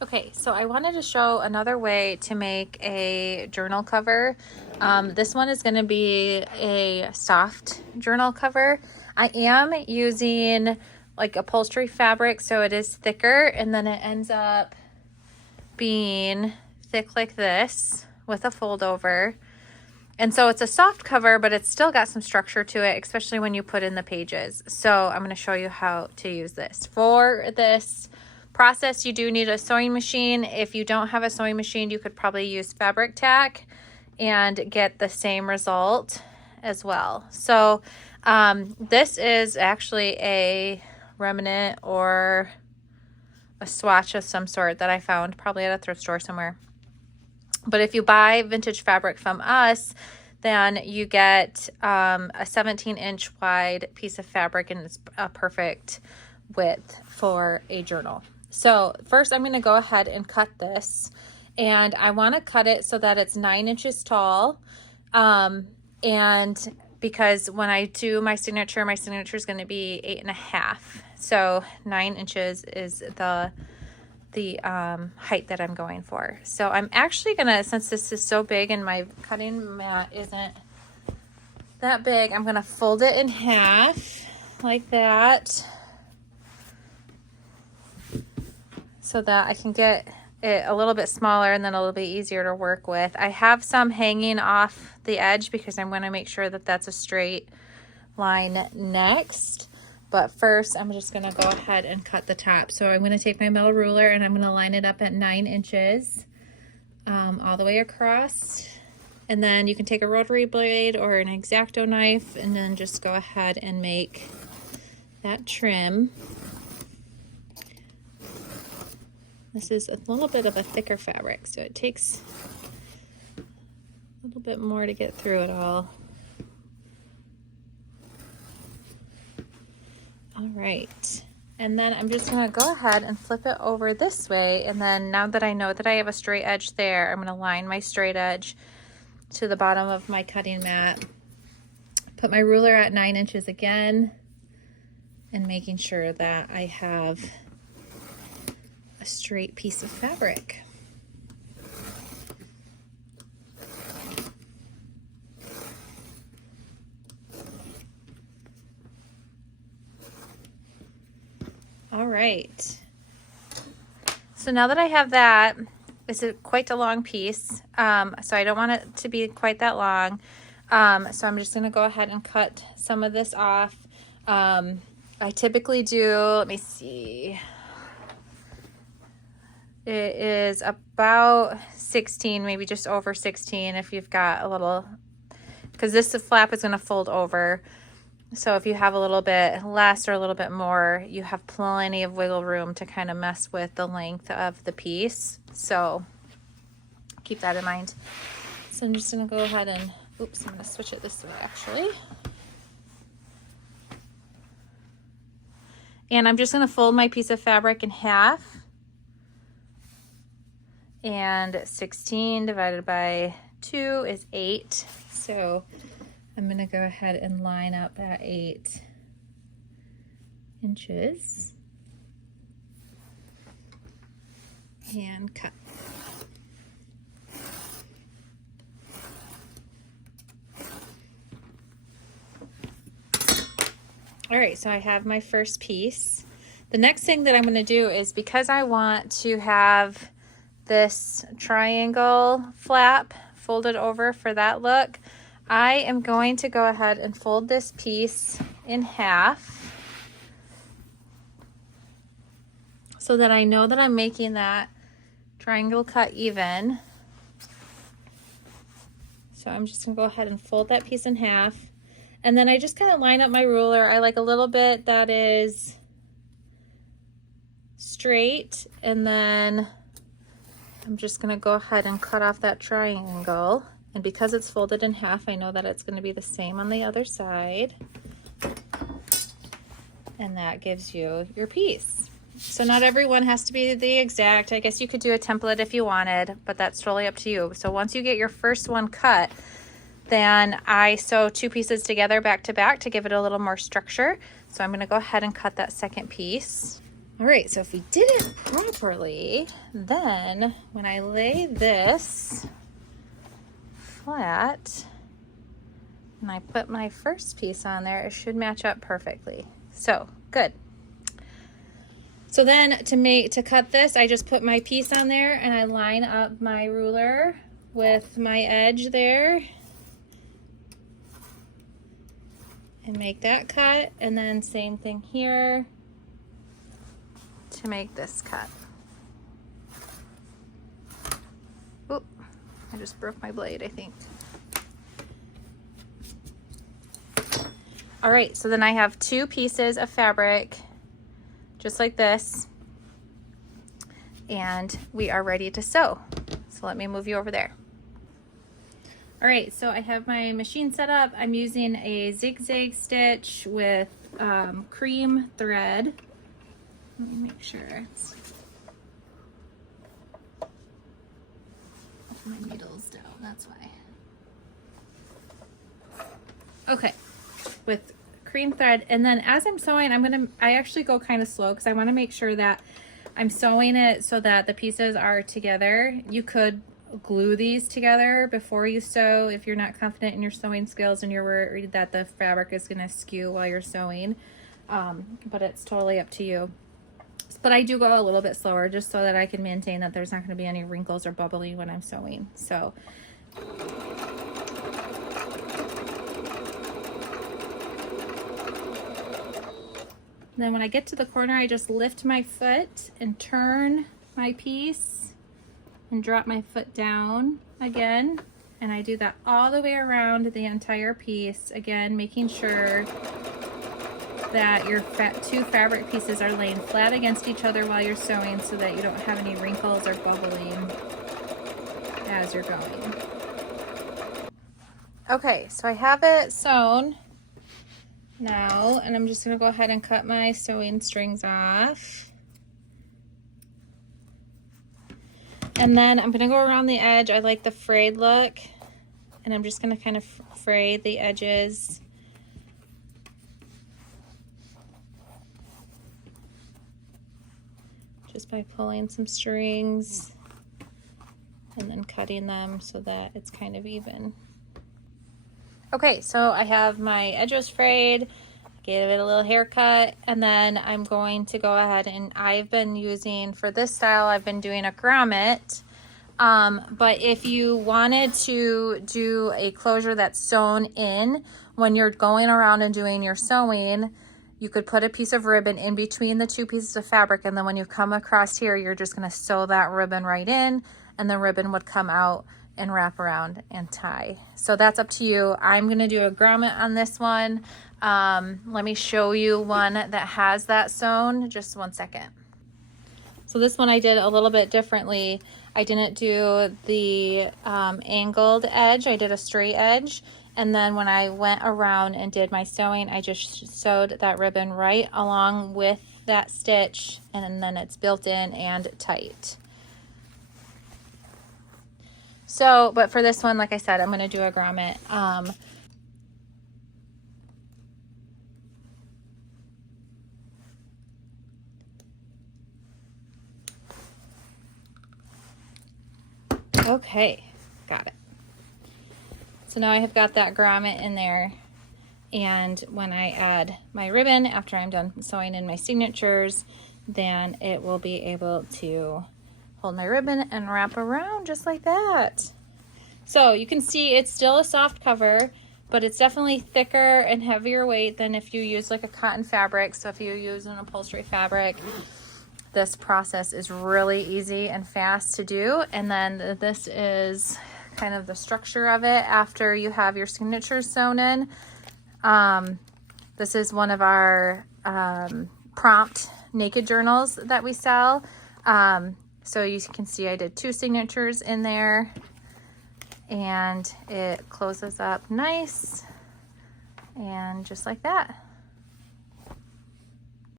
Okay, so I wanted to show another way to make a journal cover. This one is going to be a soft journal cover. I am using like upholstery fabric, so it is thicker, and then it ends up being thick like this with a fold over. And so it's a soft cover, but it's still got some structure to it, especially when you put in the pages. So I'm going to show you how to use this. For this process, you do need a sewing machine. If you don't have a sewing machine, you could probably use fabric tack and get the same result as well. So this is actually a remnant or a swatch of some sort that I found probably at a thrift store somewhere. But if you buy vintage fabric from us, then you get a 17-inch wide piece of fabric, and it's a perfect width for a journal. So first I'm going to go ahead and cut this, and I want to cut it so that it's 9 inches tall. And because when I do my signature is going to be 8.5. So 9 inches is the height that I'm going for. So I'm actually gonna, since this is so big and my cutting mat isn't that big, I'm gonna fold it in half like that so that I can get it a little bit smaller and then a little bit easier to work with. I have some hanging off the edge because I'm going to make sure that that's a straight line next. But first, I'm just going to go ahead and cut the top. So I'm going to take my metal ruler and I'm going to line it up at 9 inches all the way across. And then you can take a rotary blade or an X-Acto knife and then just go ahead and make that trim. This is a little bit of a thicker fabric, so it takes a little bit more to get through it all. All right, and then I'm just gonna go ahead and flip it over this way, and then now that I know that I have a straight edge there, I'm gonna line my straight edge to the bottom of my cutting mat, put my ruler at 9 inches again, and making sure that I have a straight piece of fabric. All right, so now that I have that, it's quite a long piece, so I don't want it to be quite that long, so I'm just gonna go ahead and cut some of this off. I typically do, let me see, it is about 16, maybe just over 16 if you've got a little, because this flap is gonna fold over. So if you have a little bit less or a little bit more, you have plenty of wiggle room to kind of mess with the length of the piece. So keep that in mind. So I'm just going to go ahead and, oops, I'm going to switch it this way actually. And I'm just going to fold my piece of fabric in half. And 16 divided by 2 is 8. So I'm going to go ahead and line up at 8 inches and cut. All right, so I have my first piece. The next thing that I'm going to do is, because I want to have this triangle flap folded over for that look, I am going to go ahead and fold this piece in half so that I know that I'm making that triangle cut even. So I'm just gonna go ahead and fold that piece in half, and then I just kind of line up my ruler. I like a little bit that is straight, and then I'm just gonna go ahead and cut off that triangle. And because it's folded in half, I know that it's going to be the same on the other side. And that gives you your piece. So not everyone has to be the exact. I guess you could do a template if you wanted, but that's totally up to you. So once you get your first one cut, then I sew 2 pieces together back to back to give it a little more structure. So I'm going to go ahead and cut that second piece. All right, so if we did it properly, then when I lay this flat and I put my first piece on there, it should match up perfectly. So good. So then to cut this, I just put my piece on there and I line up my ruler with my edge there and make that cut, and then same thing here to make this cut. Oop, I just broke my blade, I think. All right, so then I have 2 pieces of fabric, just like this, and we are ready to sew. So let me move you over there. All right, so I have my machine set up. I'm using a zigzag stitch with cream thread. Let me make sure it's... my needle's down, that's why. Okay, with cream thread, and then as I'm sewing, I actually go kind of slow because I want to make sure that I'm sewing it so that the pieces are together. You could glue these together before you sew if you're not confident in your sewing skills and you're worried that the fabric is going to skew while you're sewing, but it's totally up to you. But I do go a little bit slower just so that I can maintain that there's not going to be any wrinkles or bubbly when I'm sewing. So then when I get to the corner, I just lift my foot and turn my piece and drop my foot down again. And I do that all the way around the entire piece, again making sure that your 2 fabric pieces are laying flat against each other while you're sewing so that you don't have any wrinkles or bubbling as you're going. Okay, so I have it sewn now, and I'm just going to go ahead and cut my sewing strings off. And then I'm going to go around the edge. I like the frayed look, and I'm just going to kind of fray the edges. Just by pulling some strings and then cutting them so that it's kind of even. Okay, so I have my edges frayed, gave it a little haircut, and then I'm going to go ahead and I've been using, for this style, I've been doing a grommet. But if you wanted to do a closure that's sewn in, when you're going around and doing your sewing, you could put a piece of ribbon in between the 2 pieces of fabric, and then when you come across here, you're just going to sew that ribbon right in, and the ribbon would come out and wrap around and tie. So that's up to you. I'm going to do a grommet on this one. Let me show you one that has that sewn. Just one second. So this one I did a little bit differently. I didn't do the angled edge. I did a straight edge. And then when I went around and did my sewing, I just sewed that ribbon right along with that stitch, and then it's built in and tight. So, but for this one, like I said, I'm going to do a grommet. Okay, got it. So now I have got that grommet in there, and when I add my ribbon after I'm done sewing in my signatures, then it will be able to hold my ribbon and wrap around just like that. So you can see it's still a soft cover, but it's definitely thicker and heavier weight than if you use like a cotton fabric. So if you use an upholstery fabric, this process is really easy and fast to do. And then this is kind of the structure of it after you have your signatures sewn in. This is one of our prompt naked journals that we sell. So you can see I did 2 signatures in there, and it closes up nice and just like that.